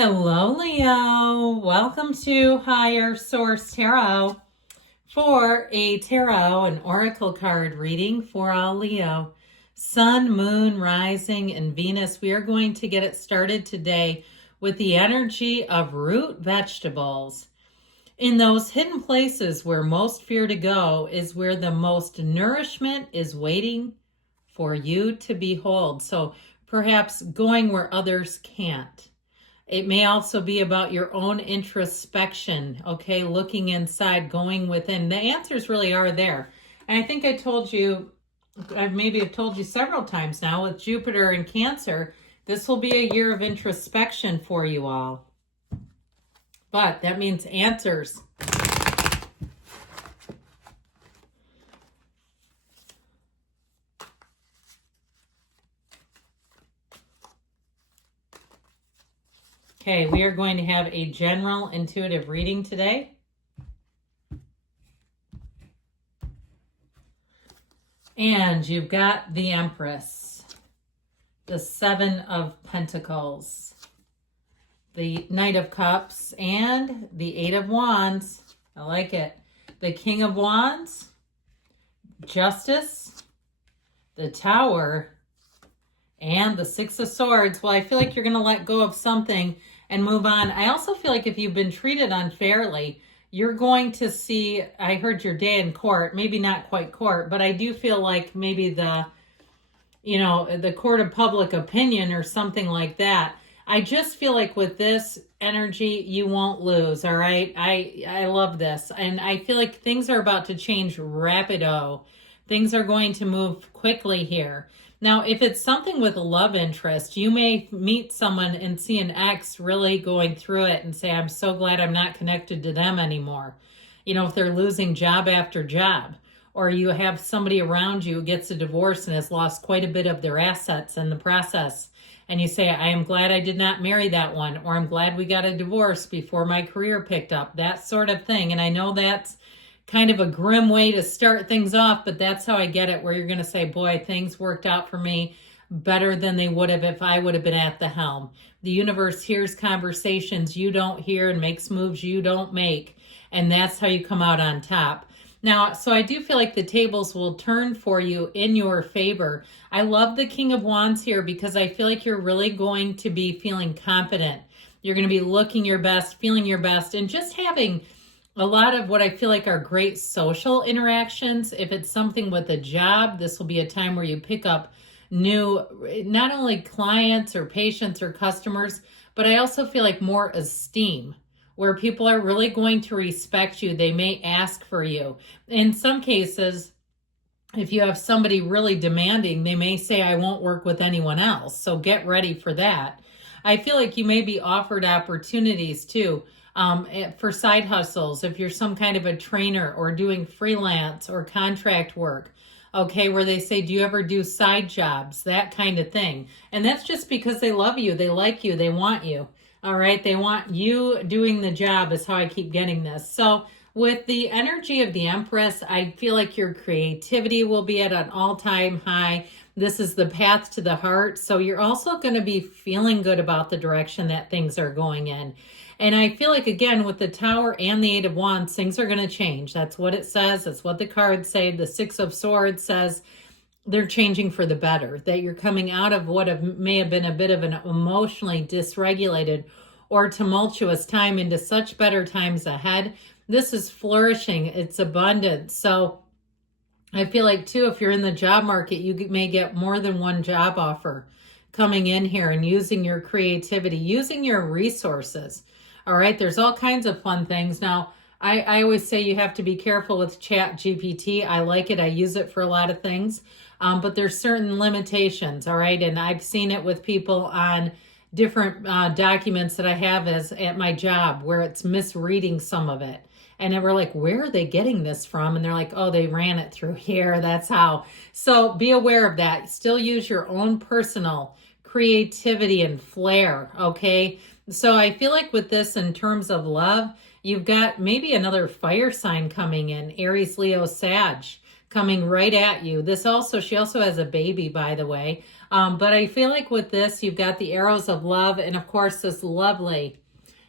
Hello, Leo. Welcome to Higher Source Tarot for a tarot and oracle card reading for all Leo. Sun, Moon, Rising, and Venus. We are going to get it started today with the energy of root vegetables. In those hidden places where most fear to go is where the most nourishment is waiting for you to behold. So perhaps going where others can't. It may also be about your own introspection, okay? Looking inside, going within. The answers really are there. And I think I told you, I've told you several times now, with Jupiter and Cancer, this will be a year of introspection for you all. But that means answers. Okay, we are going to have a general intuitive reading today. And you've got the Empress, the Seven of Pentacles, the Knight of Cups, and the Eight of Wands. I like it. The King of Wands, Justice, the Tower, and the Six of Swords. Well, I feel like you're going to let go of something and move on. I also feel like if you've been treated unfairly, you're going to see, I heard your day in court, maybe not quite court, but I do feel like maybe the court of public opinion or something like that. I just feel like with this energy, you won't lose, all right? I love this. And I feel like things are about to change rapido. Things are going to move quickly here. Now, if it's something with a love interest, you may meet someone and see an ex really going through it and say, I'm so glad I'm not connected to them anymore. You know, if they're losing job after job, or you have somebody around you who gets a divorce and has lost quite a bit of their assets in the process. And you say, I am glad I did not marry that one, or I'm glad we got a divorce before my career picked up, that sort of thing. And I know that's kind of a grim way to start things off, but that's how I get it, where you're going to say, boy, things worked out for me better than they would have if I would have been at the helm. The universe hears conversations you don't hear and makes moves you don't make, and that's how you come out on top. Now, so I do feel like the tables will turn for you in your favor. I love the King of Wands here because I feel like you're really going to be feeling confident. You're going to be looking your best, feeling your best, and just having a lot of what I feel like are great social interactions. If it's something with a job, this will be a time where you pick up new, not only clients or patients or customers, but I also feel like more esteem, where people are really going to respect you. They may ask for you. In some cases, if you have somebody really demanding, they may say, I won't work with anyone else. So get ready for that. I feel like you may be offered opportunities too. For side hustles, if you're some kind of a trainer or doing freelance or contract work, okay, where they say, do you ever do side jobs, that kind of thing. And that's just because they love you, they like you, they want you, all right? They want you doing the job is how I keep getting this. So with the energy of the Empress, I feel like your creativity will be at an all-time high. This is the path to the heart. So you're also going to be feeling good about the direction that things are going in. And I feel like, again, with the Tower and the Eight of Wands, things are going to change. That's what it says. That's what the cards say. The Six of Swords says they're changing for the better, that you're coming out of what may have been a bit of an emotionally dysregulated or tumultuous time into such better times ahead. This is flourishing. It's abundant. So I feel like, too, if you're in the job market, you may get more than one job offer coming in here and using your creativity, using your resources. All right, there's all kinds of fun things. Now, I always say you have to be careful with ChatGPT. I like it. I use it for a lot of things, but there's certain limitations, all right? And I've seen it with people on different documents that I have at my job where it's misreading some of it. And then we're like, where are they getting this from? And they're like, oh, they ran it through here. That's how. So be aware of that. Still use your own personal creativity and flair, okay? So I feel like with this, in terms of love, you've got maybe another fire sign coming in, Aries, Leo, Sag. coming right at you. She also has a baby, by the way. But I feel like with this, you've got the arrows of love, and of course, this lovely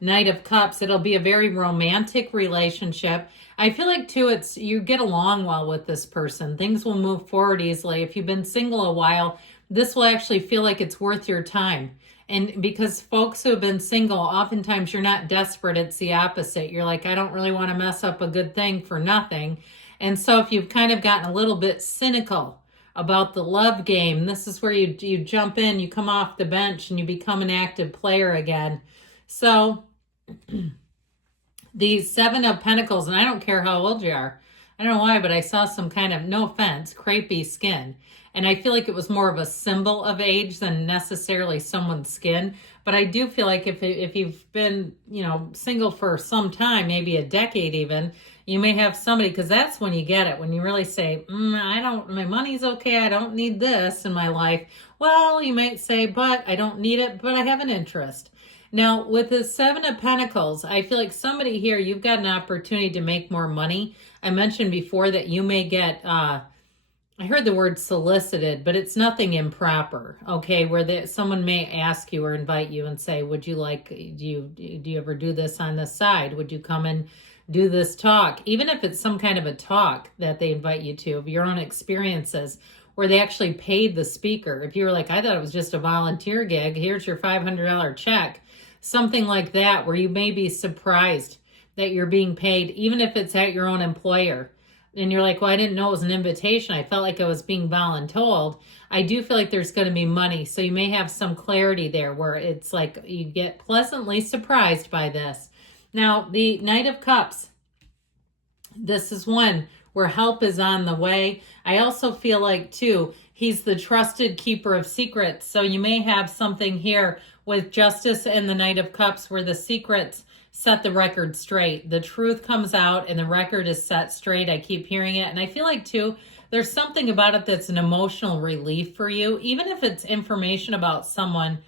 Knight of Cups. It'll be a very romantic relationship. I feel like too, you get along well with this person. Things will move forward easily. If you've been single a while, this will actually feel like it's worth your time. And because folks who have been single, oftentimes you're not desperate. It's the opposite. You're like, I don't really want to mess up a good thing for nothing. And so if you've kind of gotten a little bit cynical about the love game, this is where you jump in, you come off the bench, and you become an active player again. So the Seven of Pentacles, and I don't care how old you are. I don't know why, but I saw some kind of, no offense, crepey skin. And I feel like it was more of a symbol of age than necessarily someone's skin. But I do feel like if you've been, single for some time, maybe a decade even, you may have somebody, because that's when you get it. When you really say, my money's okay. I don't need this in my life. Well, you might say, but I don't need it, but I have an interest. Now, with the Seven of Pentacles, I feel like somebody here, you've got an opportunity to make more money. I mentioned before that you may get, I heard the word solicited, but it's nothing improper, okay? Where someone may ask you or invite you and say, would you like, do you ever do this on the side? Would you come and do this talk? Even if it's some kind of a talk that they invite you to, of your own experiences, where they actually paid the speaker. If you were like, I thought it was just a volunteer gig, here's your $500 check. Something like that, where you may be surprised that you're being paid, even if it's at your own employer. And you're like, well, I didn't know it was an invitation. I felt like I was being voluntold. I do feel like there's going to be money. So you may have some clarity there where it's like you get pleasantly surprised by this. Now, the Knight of Cups, this is one where help is on the way. I also feel like, too, he's the trusted keeper of secrets. So you may have something here with Justice and the Knight of Cups where the secrets set the record straight. The truth comes out and the record is set straight. I keep hearing it. And I feel like, too, there's something about it that's an emotional relief for you. Even if it's information about someone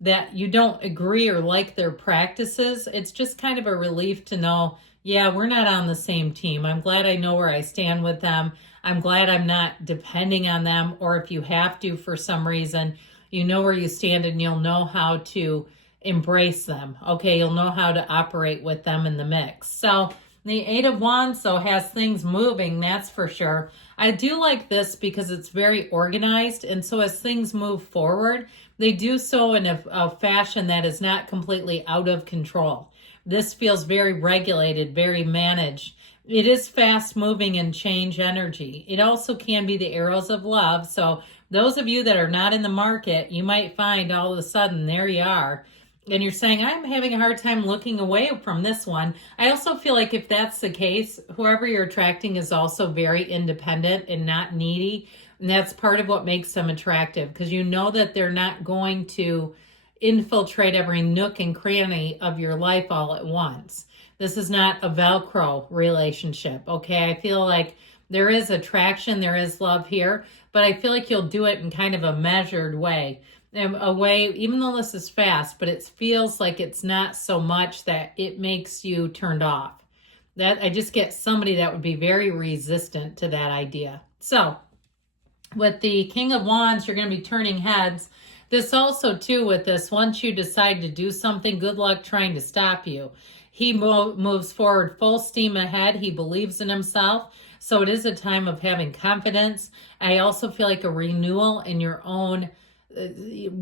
that you don't agree or like their practices, it's just kind of a relief to know, yeah, we're not on the same team. I'm glad I know where I stand with them. I'm glad I'm not depending on them. Or if you have to for some reason, you know where you stand and you'll know how to embrace them. Okay, you'll know how to operate with them in the mix. So the Eight of Wands, has things moving, that's for sure. I do like this because it's very organized. And so as things move forward, they do so in a fashion that is not completely out of control. This feels very regulated, very managed. It is fast moving and change energy. It also can be the arrows of love. So those of you that are not in the market, you might find all of a sudden there you are. And you're saying, I'm having a hard time looking away from this one. I also feel like if that's the case, whoever you're attracting is also very independent and not needy. And that's part of what makes them attractive, because you know that they're not going to infiltrate every nook and cranny of your life all at once. This is not a Velcro relationship, okay? I feel like there is attraction, there is love here, but I feel like you'll do it in kind of a measured way. A way, even though this is fast, but it feels like it's not so much that it makes you turned off. That I just get somebody that would be very resistant to that idea. So with the King of Wands, you're going to be turning heads. This also, too, with this, once you decide to do something, good luck trying to stop you. He moves forward full steam ahead. He believes in himself. So it is a time of having confidence. I also feel like a renewal in your own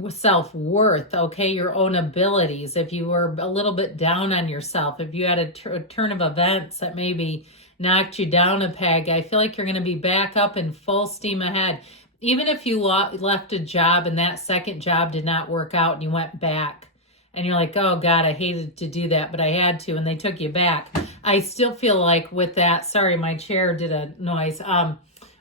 self-worth, okay, your own abilities. If you were a little bit down on yourself, if you had a turn of events that maybe knocked you down a peg, I feel like you're going to be back up in full steam ahead. Even if you left a job and that second job did not work out and you went back and you're like, oh God, I hated to do that, but I had to, and they took you back. I still feel like with that, sorry, my chair did a noise.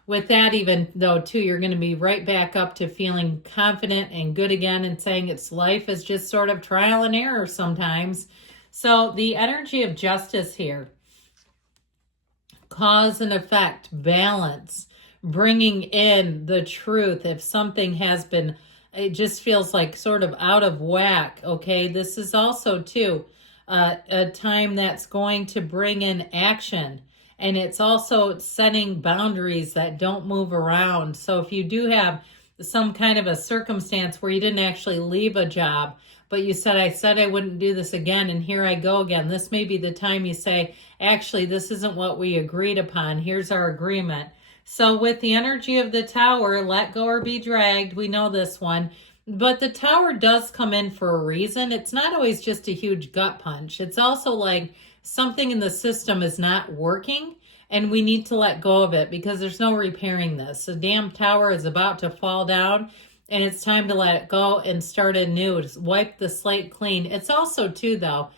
With that, even though, too, you're going to be right back up to feeling confident and good again and saying it's life is just sort of trial and error sometimes. So the energy of justice here, cause and effect, balance, bringing in the truth. If something has been, it just feels like sort of out of whack, okay? This is also, too, a time that's going to bring in action And it's also setting boundaries that don't move around. So if you do have some kind of a circumstance where you didn't actually leave a job, but you said, I said I wouldn't do this again, and here I go again. This may be the time you say, actually, this isn't what we agreed upon. Here's our agreement. So with the energy of the Tower, let go or be dragged. We know this one. But the Tower does come in for a reason. It's not always just a huge gut punch. It's also like something in the system is not working and we need to let go of it because there's no repairing this. The damn Tower is about to fall down and it's time to let it go and start anew. Just wipe the slate clean. It's also, too, though,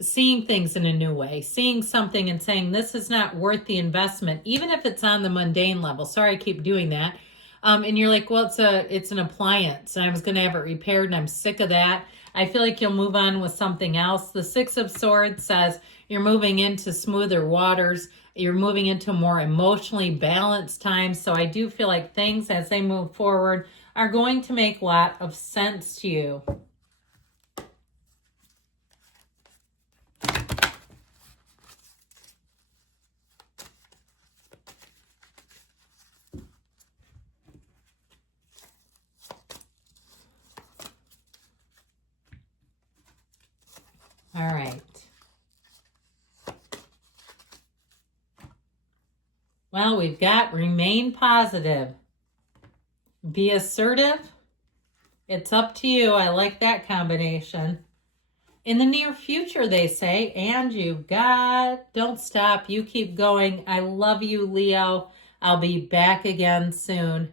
seeing things in a new way, seeing something and saying, this is not worth the investment, even if it's on the mundane level. Sorry, I keep doing that. And you're like, well, it's an appliance and I was going to have it repaired and I'm sick of that. I feel like you'll move on with something else. The Six of Swords says you're moving into smoother waters. You're moving into more emotionally balanced times. So I do feel like things as they move forward are going to make a lot of sense to you. All right. Well, we've got remain positive. Be assertive. It's up to you. I like that combination. In the near future, they say, and don't stop. You keep going. I love you, Leo. I'll be back again soon.